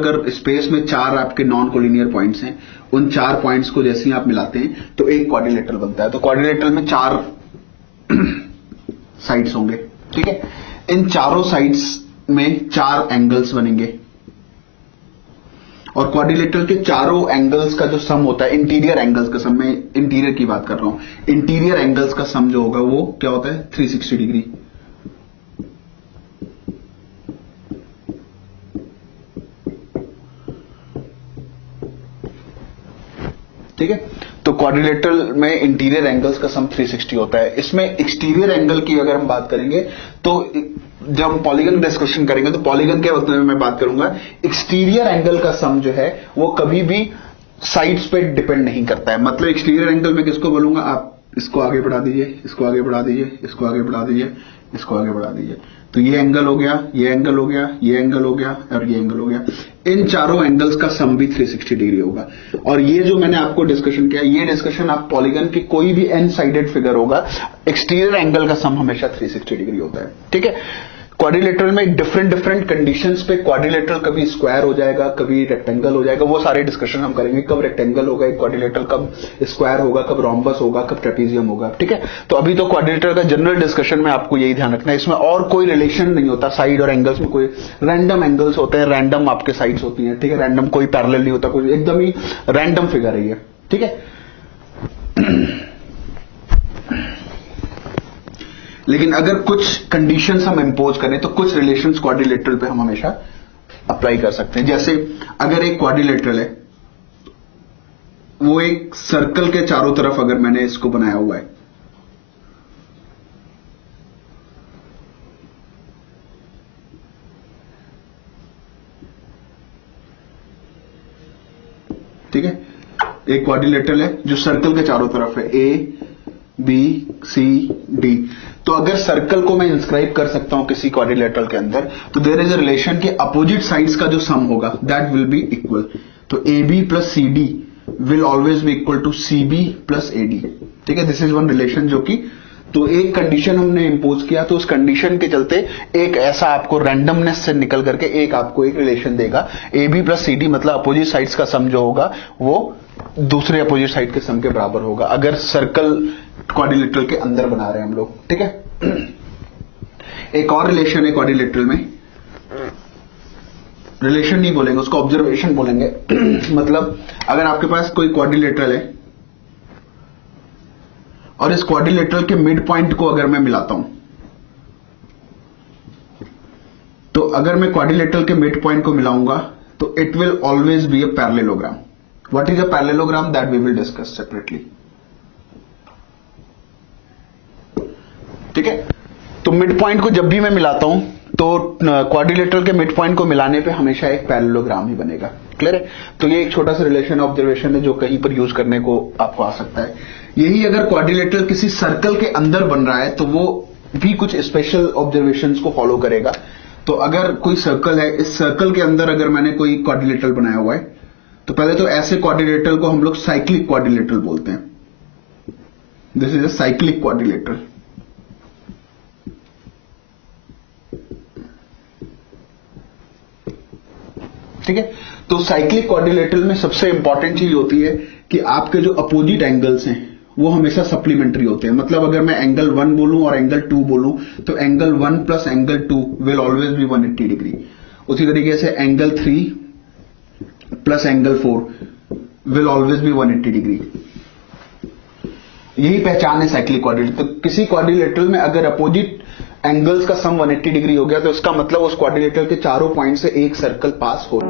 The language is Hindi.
अगर स्पेस में चार आपके नॉन कोलिनियर पॉइंट्स हैं, उन चार पॉइंट्स को जैसे ही आप मिलाते हैं तो एक क्वाड्रिलेटरल बनता है। तो क्वाड्रिलेटरल में चार साइड्स होंगे, ठीक है। इन चारों साइड्स में चार एंगल्स बनेंगे और क्वाड्रिलेटरल के चारों एंगल्स का जो सम होता है, इंटीरियर एंगल्स का सम, मैं इंटीरियर की बात कर रहा हूं, इंटीरियर एंगल्स का सम जो होगा वो क्या होता है 360 डिग्री। ठीक है, तो क्वाड्रिलेटरल में इंटीरियर एंगल्स का सम 360 होता है। इसमें एक्सटीरियर एंगल की अगर हम बात करेंगे तो जब हम पॉलीगन डिस्कशन करेंगे तो पॉलीगन के वक्त में मैं बात करूंगा, एक्सटीरियर एंगल का सम जो है वो कभी भी साइड्स पे डिपेंड नहीं करता है। मतलब एक्सटीरियर एंगल में किसको बोलूंगा, आप इसको आगे बढ़ा दीजिए, इसको आगे बढ़ा दीजिए, इसको आगे बढ़ा दीजिए, इसको आगे बढ़ा दीजिए, तो ये एंगल हो गया, ये एंगल हो गया, ये एंगल हो गया और ये एंगल हो गया। इन चारों एंगल्स का सम भी 360 डिग्री होगा। और ये जो मैंने आपको डिस्कशन किया, ये डिस्कशन आप पॉलीगन की कोई भी एन साइडेड फिगर होगा, एक्सटीरियर एंगल का सम हमेशा 360 डिग्री होता है, ठीक है। क्वाड्रिलेटरल में डिफरेंट कंडीशंस पे क्वाड्रिलेटरल कभी स्क्वायर हो जाएगा, कभी रेक्टेंगल हो जाएगा, वो सारे डिस्कशन हम करेंगे, कब रेक्टेंगल होगा एक क्वाड्रिलेटरल, कब स्क्वायर होगा, कब रोम्बस होगा, कब ट्रेपीजियम होगा, ठीक है। तो अभी तो क्वाड्रिलेटरल का जनरल डिस्कशन में आपको यही ध्यान रखना है, इसमें और कोई रिलेशन नहीं होता साइड और एंगल्स में, कोई रैंडम एंगल्स होते हैं, रैंडम आपके साइड्स होती हैं, ठीक है, रैंडम कोई पैरेलल नहीं होता, कोई एकदम ही रैंडम फिगर है ये, ठीक है। लेकिन अगर कुछ कंडीशंस हम इंपोज करें तो कुछ रिलेशंस क्वाड्रिलेटरल पे हम हमेशा अप्लाई कर सकते हैं। जैसे अगर एक क्वाड्रिलेटरल है, वो एक सर्कल के चारों तरफ अगर मैंने इसको बनाया हुआ है, ठीक है, एक क्वाड्रिलेटरल है जो सर्कल के चारों तरफ है, ए बी सी डी। तो अगर सर्कल को मैं इंस्क्राइब कर सकता हूं किसी क्वाड्रिलेटरल के अंदर, तो देयर इज अ रिलेशन कि अपोजिट साइड्स का जो सम होगा दैट विल बी इक्वल। तो A B plus C D will always be equal to C B plus A D, ठीक है। दिस इज वन रिलेशन जो कि, तो एक कंडीशन हमने इंपोज किया, तो उस कंडीशन के चलते एक ऐसा आपको रैंडमनेस से निकल करके एक आपको एक रिलेशन देगा, A B plus C D, मतलब अपोजिट साइड्स का सम जो होगा वो दूसरे अपोजिट साइड के सम के बराबर होगा, अगर सर्कल क्वाड्रिलेटरल के अंदर बना रहे हैं हम लोग, ठीक है। एक और रिलेशन है क्वाड्रिलेटरल में, रिलेशन नहीं बोलेंगे उसको, ऑब्जर्वेशन बोलेंगे। मतलब अगर आपके पास कोई क्वाड्रिलेटरल है और इस क्वाड्रिलेटरल के मिड पॉइंट को अगर मैं मिलाता हूं, तो अगर मैं क्वाड्रिलेटरल के मिड पॉइंट को मिलाऊंगा तो it will always be a parallelogram. What is a parallelogram, that we will discuss separately, ठीक है। तो मिड पॉइंट को जब भी मैं मिलाता हूं तो क्वाड्रिलेटरल के मिड पॉइंट को मिलाने पे हमेशा एक पैरेललोग्राम ही बनेगा, क्लियर है। तो ये एक छोटा सा रिलेशन ऑब्जर्वेशन है जो कहीं पर यूज करने को आपको आ सकता है। यही अगर क्वाड्रिलेटरल किसी सर्कल के अंदर बन रहा है तो वो भी कुछ स्पेशल ऑब्जर्वेशंस को फॉलो करेगा। तो अगर कोई सर्कल है, इस सर्कल के अंदर अगर मैंने कोई क्वाड्रिलेटरल बनाया हुआ है, तो पहले तो ऐसे क्वाड्रिलेटरल को हम लोग साइक्लिक क्वाड्रिलेटरल बोलते हैं। This is a cyclic quadrilateral, ठीक है। तो साइक्लिक क्वाड्रिलेटरल में सबसे इंपॉर्टेंट चीज होती है कि आपके जो अपोजिट एंगल्स हैं वो हमेशा सप्लीमेंट्री होते हैं। मतलब अगर मैं एंगल 1 बोलूं और एंगल 2 बोलूं तो angle 1 plus angle 2 will always B 180 degree. उसी तरीके से angle 3 plus angle 4 will always B 180 degree. यही पहचान है साइक्लिक क्वाड्रिलेटरल। तो किसी क्वाड्रिलेटरल में अगर अपोजिट एंगल्स का सम 180 डिग्री हो गया तो इसका मतलब उस क्वाड्रिलेटरल के चारों पॉइंट से एक सर्कल पास हो